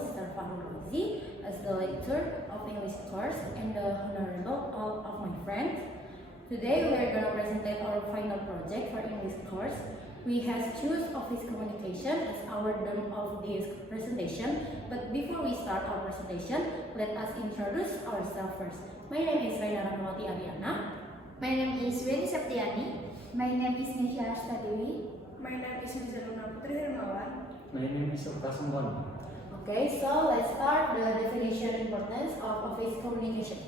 Mr. Fahrul Razi as the lecturer of English course and the honorable all of my friends. Today we are going to present our final project for English course. We have choose office communication as our term of this presentation. But before we start our presentation, let us introduce ourselves first. My name is Raina Rahmawati Ariana. My name is Weni Septiani. My name is Nisha Astadewi. My name is Nizaruna Putri Hermawan. My name is Sultan Sambon. Okay, so let's start the definition importance of office communication.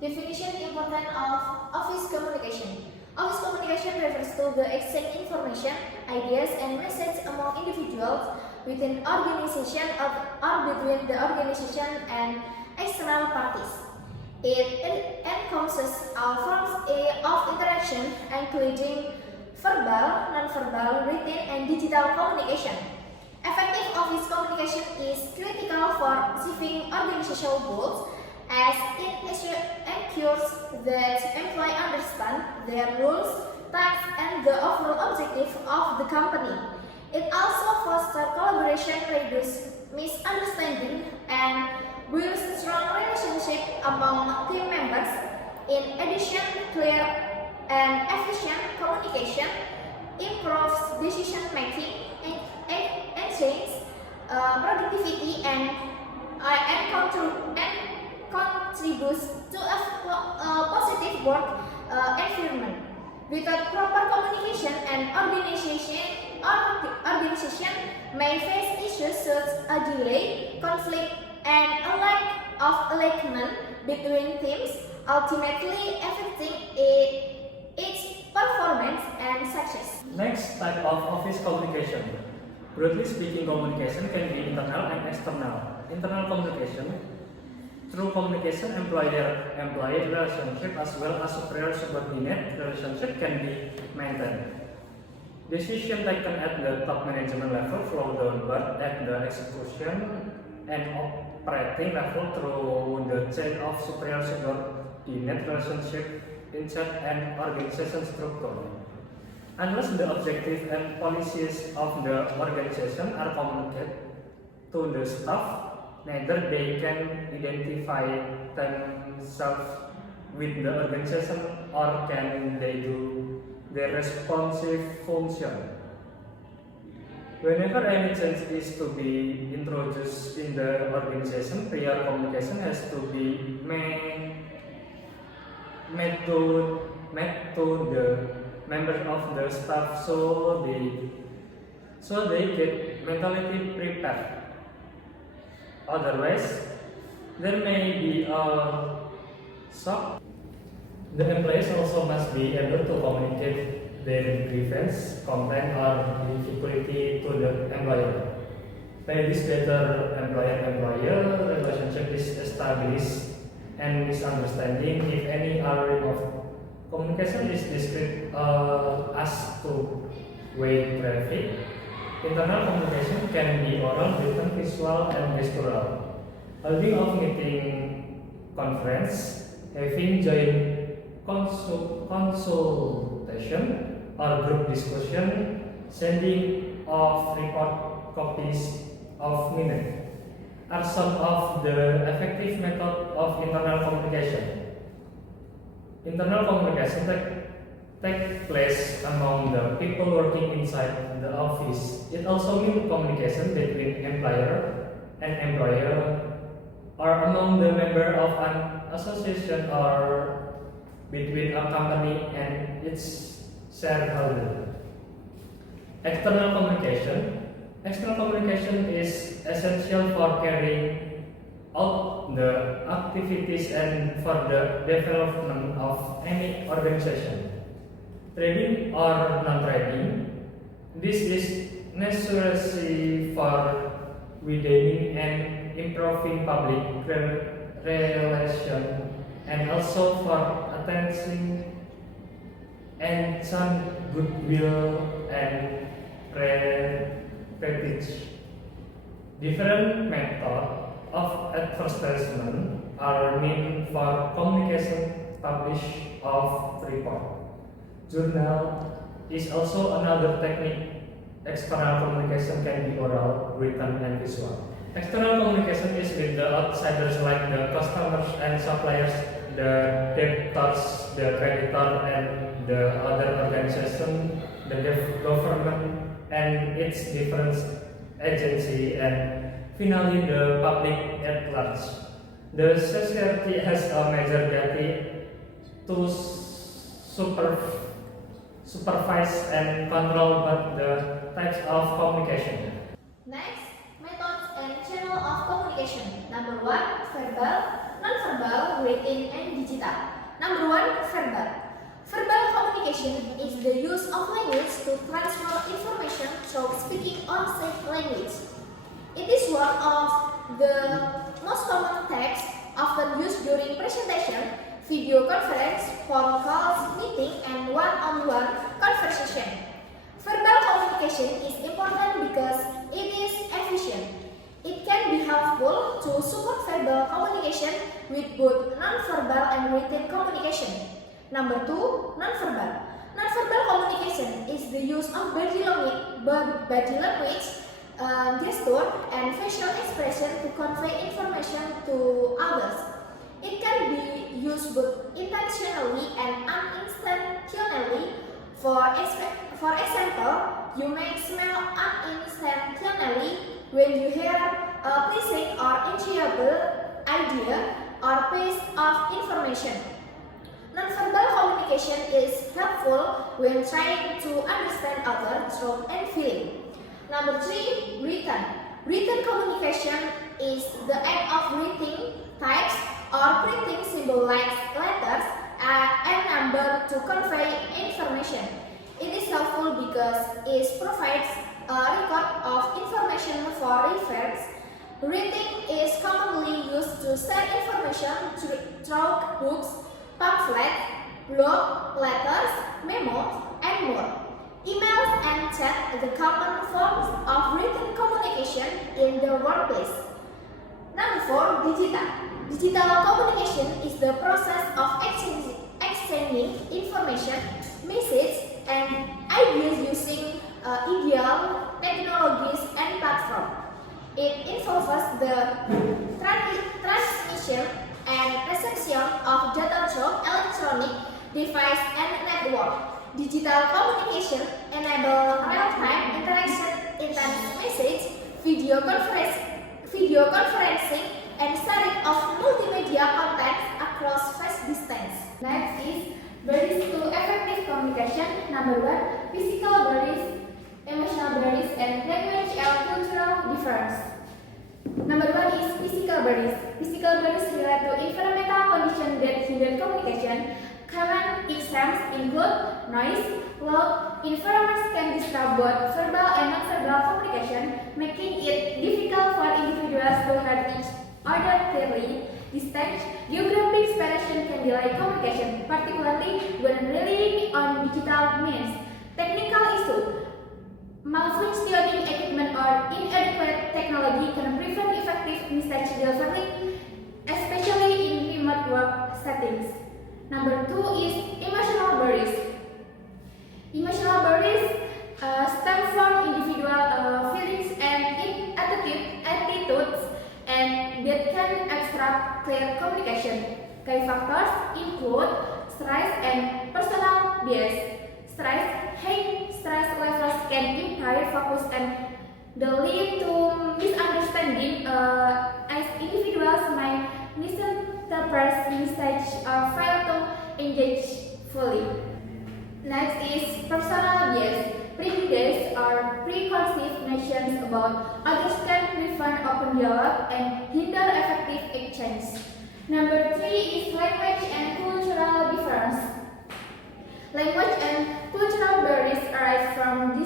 Definition important of office communication. Office communication refers to the exchange information, ideas, and messages among individuals within organization or between the organization and external parties. It encompasses all forms of interaction, including verbal, non-verbal, written, and digital communication. Effective office communication is critical for achieving organizational goals, as it ensures that employees understand their roles, tasks, and the overall objective of the company. It also fosters collaboration, reduces misunderstanding, and builds strong relationship among team members. In addition, clear and efficient communication improves decision making, enhances productivity, and contributes to a positive work environment. Without proper communication, an organization may face issues such as delay, conflict, and a lack of alignment between teams, ultimately affecting its performance and success. Next type of office communication. Broadly speaking, communication can be internal and external. Internal communication, through communication, employer-employee relationship as well as superior-subordinate relationship can be maintained. Decision taken at the top management level flow downward at the execution and operating level through the chain of superior-subordinate relationship inside an organization structure. Unless the objective and policies of the organization are communicated to the staff, neither they can identify themselves with the organization or can they do their responsive function. Whenever any change is to be introduced in the organization, prior communication has to be made to the members of the staff so they get mentally prepared. Otherwise, there may be a shock. The employees also must be able to communicate their grievance, complaint, or difficulty to the employer. By this, better employer-employer relationship is established, and misunderstanding, if any, area of communication is described as two-way traffic. Internal communication can be oral, written, visual, and gestural. Holding of meeting, conference, having joint consultation or group discussion, sending of report copies of minutes are some of the effective methods of internal communication. Internal communication take place among the people working inside the office. It also means communication between employer and employer, or among the member of an association, or between a company and its shareholder. External communication. External communication is essential for carrying out the activities and for the development of any organization. Trading or non-trading, this is necessary for widening and improving public relations and also for attaining and some goodwill and prestige. Different methods of advertisement are meant for communication publish of report. Journal is also another technique external communication can be oral, written, and visual. External communication is with the outsiders like the customers and suppliers, the debtors, the creditor, and the other organization, the government and its different agency, and finally the public at large. The society has a major duty to supervise and control both the types of communication. Next, methods and channel of communication. Number 1, verbal, non-verbal, written, and digital. Number 1, verbal. Verbal communication is the use of language to transfer information through speaking or said language. It is one of the most common texts often used during presentation, video conference, phone calls, meeting, and one-on-one conversation. Verbal communication is important because it is efficient. It can be helpful to support verbal communication with both non-verbal and written communication. Number 2, non-verbal. Non-verbal communication is the use of body language, gesture, and facial expression to convey information to others. It can be used both intentionally and unintentionally. For example, you may smell unintentionally when you hear a pleasing or enjoyable idea or piece of information. Nonverbal communication is helpful when trying to understand others' thought and feeling. Number 3, written. Written communication is the act of writing text or printing symbol like letters and number to convey information. It is helpful because it provides a record of information for reference. Writing is commonly used to share information through books, pamphlets, blog, letters, memos, and more. Emails and chat are the common forms of written communication in the workplace. Number 4, digital. Digital communication is the process of exchanging information, messages, and ideas using ideal technologies and platforms. It involves the transmission and reception of data through electronic device and network. Digital communication enables real-time interaction, instant message, video conferencing, and sharing of multimedia content across vast distance. Next is barriers to effective communication. Number 1, physical barriers, emotional barriers, and language and cultural difference. Number 1 is physical barriers. Physical barriers relate to environmental conditions that hinder communication. Common examples include noise, loud environments can disrupt both verbal and non-verbal communication, making it difficult for individuals to hear each other clearly. Distance, geographic separation can delay communication, particularly when relying on digital means. Technical issue, malfunctioning equipment or inadequate technology can prevent effective message delivery, especially in remote work settings. Number 2 is emotional barriers. Emotional barriers stem from individual feelings and attitudes and that can obstruct clear communication. Key factors include stress and personal bias. High stress levels can impair focus and lead to misunderstanding as individuals might misinterpret message or fail to engage fully. Next is personal bias. Prejudice or preconceived notions about others can prevent open dialogue and hinder effective exchange. Number 3 is language and cultural difference. Language and cultural barriers arise from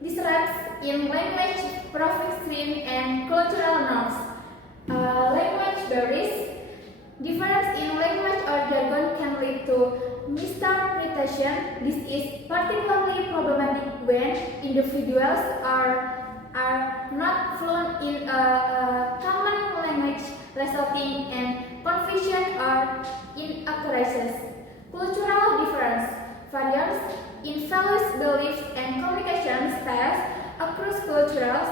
disrupts in language proficiency and cultural norms. Language barriers. Difference in language or jargon can lead to misinterpretation. This is particularly problematic when individuals are not fluent in a common language, resulting in confusion or inaccuracies. Cultural difference. Variance in values, beliefs, and communications styles across cultures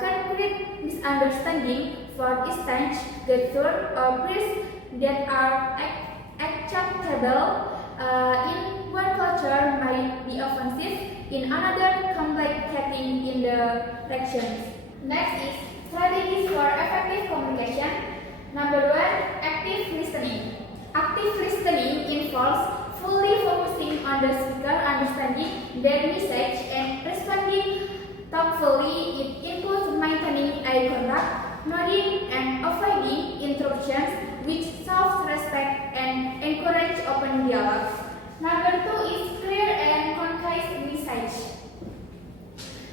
can create misunderstanding. For instance, gesture or praise that are acceptable in one culture might be offensive in another, complicating in the directions. Next is strategies for effective communication. Number 1, active listening. Active listening involves fully focusing on the speaker, understanding their message, and responding thoughtfully. It includes maintaining eye contact, nodding, and avoiding interruptions, which shows respect and encourage open dialogue. Number 2 is clear and concise message.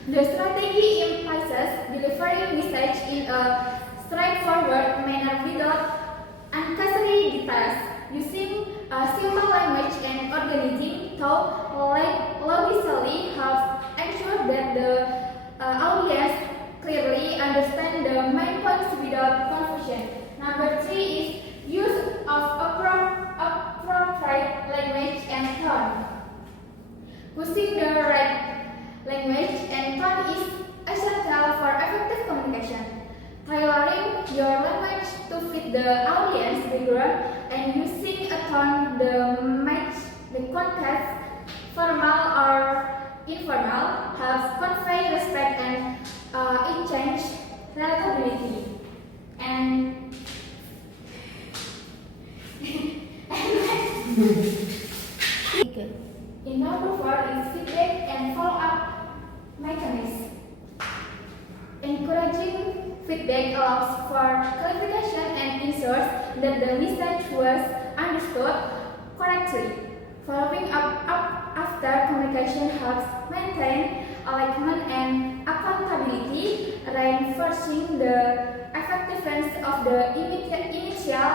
The strategy implies delivering message in a straightforward manner without unnecessary details, using simple language and organizing thought logically helps ensure that the audience clearly understand the main points without confusion. Number 3 is use of appropriate language and tone. Using the right language and tone is essential for effective communication. Tailoring your language to fit the audience background and using a tone that match the context, formal or informal, helps convey respect and exchange relatability. And in number 4 is feedback and follow-up mechanism. Encouraging feedback allows for clarification and ensures that the message was understood correctly. Following up after communication helps maintain alignment and accountability, reinforcing the effectiveness of the initial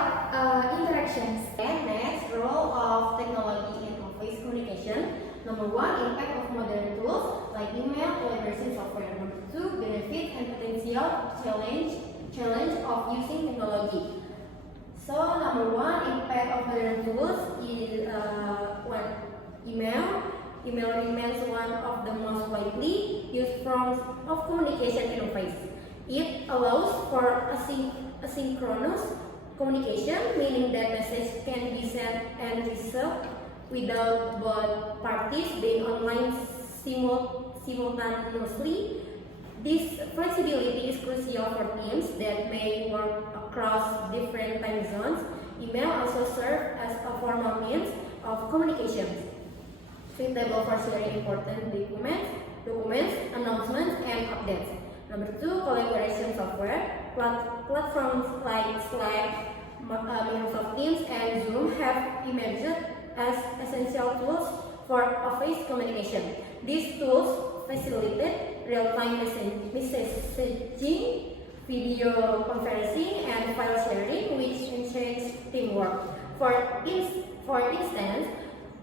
interactions. And next, role of technology in office communication. Number 1, impact of modern tools like email, collaboration software. Number 2, benefit and potential challenge of using technology. So number 1, impact of modern tools is email. Email remains one of the most widely used forms of communication in office. It allows for asynchronous communication, meaning that messages can be sent and received without both parties being online simultaneously. This flexibility is crucial for teams that may work across different time zones. Email also serves as a formal means of communication, suitable for sharing important documents, announcements, and updates. Number 2, collaboration software. Platforms like Slack, Microsoft Teams, and Zoom have emerged as essential tools for office communication. These tools facilitate real-time messaging, video conferencing, and file sharing, which enhances teamwork. For instance,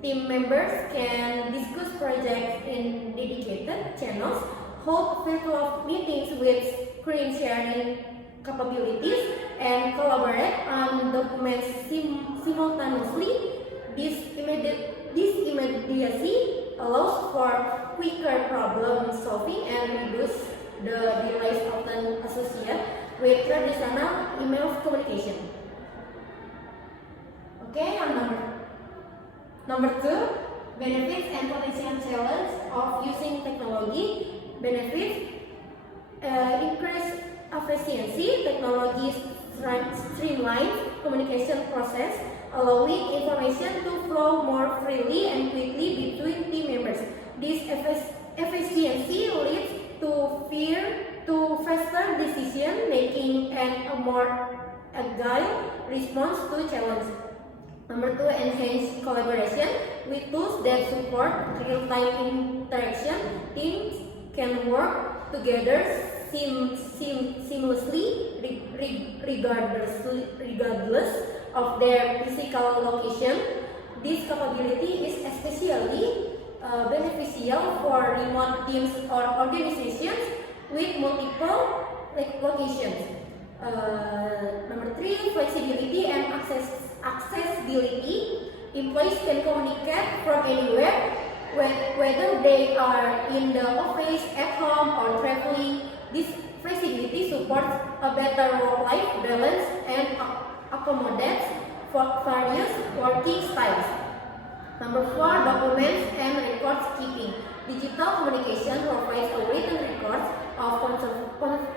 team members can discuss projects in dedicated channels, hold virtual meetings with screen sharing capabilities, and collaborate on documents simultaneously. This immediacy allows for quicker problem solving and reduce the delays often associated with traditional email communication. Okay, and number 2, benefits and potential challenge of using technology. Benefits: increase efficiency. Technology streamlines communication process, allowing information to flow more freely and quickly between team members. This efficiency leads to faster decision making and a more agile response to challenges. Number 2, enhance collaboration. With tools that support real-time interaction, teams can work together seamlessly regardless of their physical location. This capability is especially beneficial for remote teams or organizations with multiple locations. Number 3, flexibility and accessibility. Employees can communicate from anywhere, whether whether they are in the office, at home, or traveling, this flexibility supports a better work-life balance and accommodates for various working styles. Number 4, documents and records keeping. Digital communication provides a written record of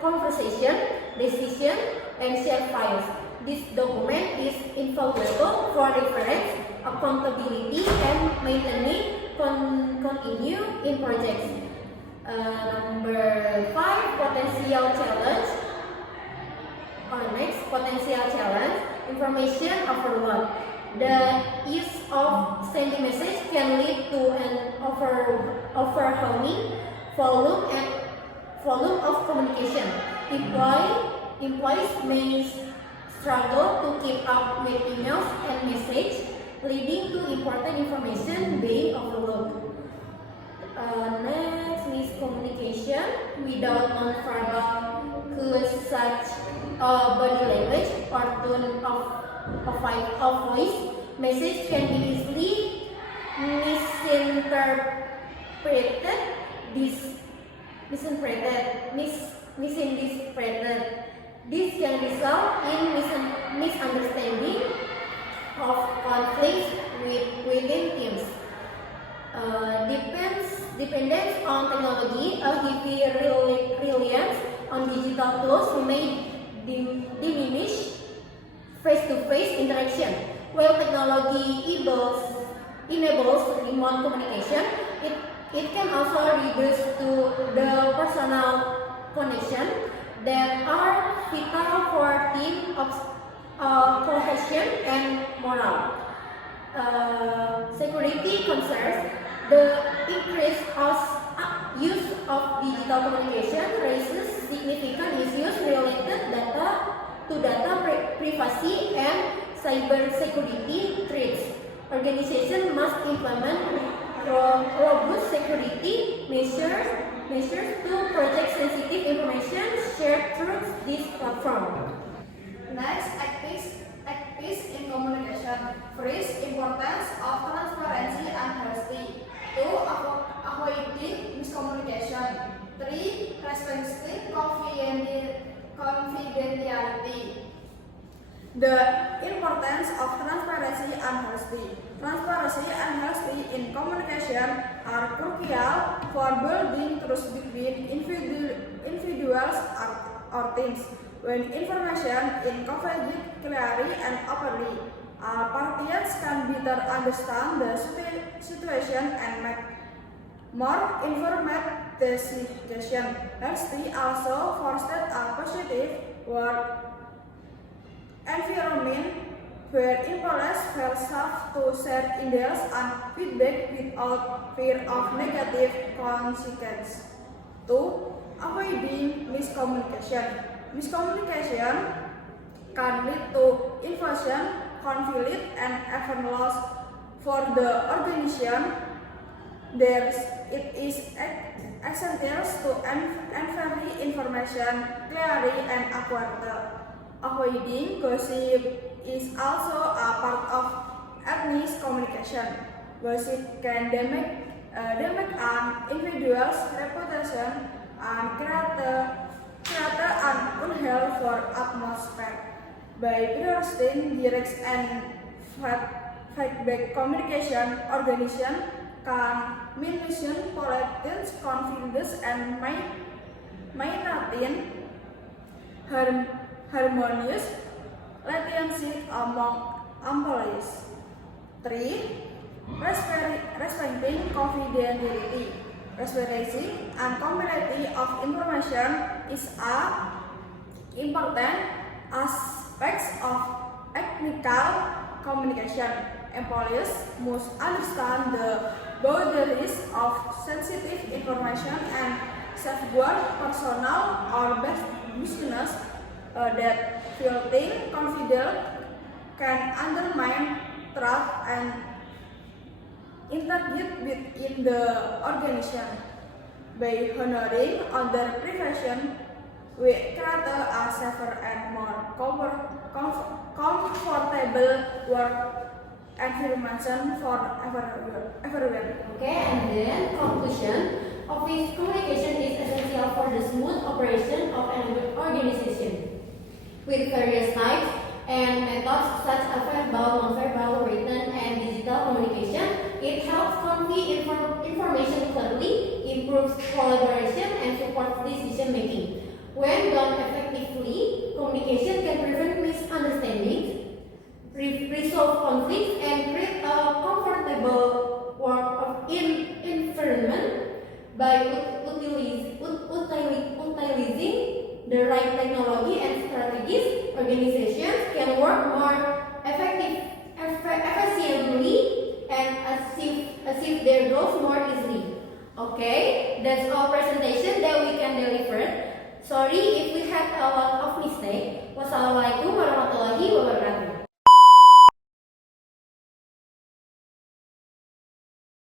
conversation, decision, and shared files. This document is invaluable for reference, accountability, and maintaining continue in projects. Number 5, potential challenge. Next, potential challenge, information overload. The use of sending message can lead to an overwhelming volume of communication. Employees may struggle to keep up with emails and messages, leading to important information being overloaded. Next, miscommunication without non-verbal cues such body language or tone of voice. Message can be easily misinterpreted. This can result in misunderstanding of conflicts within teams. Dependence on technology, a heavy reliance on digital tools may diminish face-to-face interaction. While technology enables remote communication, it can also reduce to the personal connection that are vital for team cohesion and morale. Security concerns. The increased use of digital communication raises significant issues related to data privacy and cybersecurity threats. Organizations must implement robust security measures to protect sensitive information shared through this platform. Next, act peace in communication. First, importance of transparency and honesty. 2, avoiding miscommunication. 3, respecting confidentiality. The importance of transparency and honesty. Transparency and honesty in communication are crucial for building trust between individuals or teams. When information is conveyed clearly and openly, parties can better understand the situation and make more informed decisions. Honesty also fosters a positive work environment where employees feel safe to share ideas and feedback without fear of negative consequences. 2, avoiding miscommunication. Miscommunication can lead to invasion, conflict, and even loss for the organization. It is essential to convey information clearly and accurately. Avoiding gossip is also a part of honest communication. Gossip can damage an individual's reputation and create an unhelpful atmosphere. By prioritizing direct and feedback communication, organization can maintain politics, confidence, and maintain harmonious relationship among employees. 3, respecting confidentiality. Transparency and commonality of information is an important aspect of ethical communication. Employees must understand the boundaries of sensitive information and safeguard personal or business that feeling confident can undermine trust and integrity within the organization. By honoring other profession, we create a safer and more comfortable work environment for everyone. Okay, and then conclusion. office communication is essential for the smooth operation of an organization. With various types and methods such as verbal, non-verbal, written, and digital communication, it helps convey information clearly, improves collaboration, and supports decision making. When done effectively, communication can prevent misunderstandings, resolve conflicts, and create a comfortable work environment by utilizing the right technology and strategies. Organizations can work more efficiently and achieve their goals more easily. Okay, that's our presentation that we can deliver. Sorry if we had a lot of mistakes. Wassalamualaikum warahmatullahi wabarakatuh.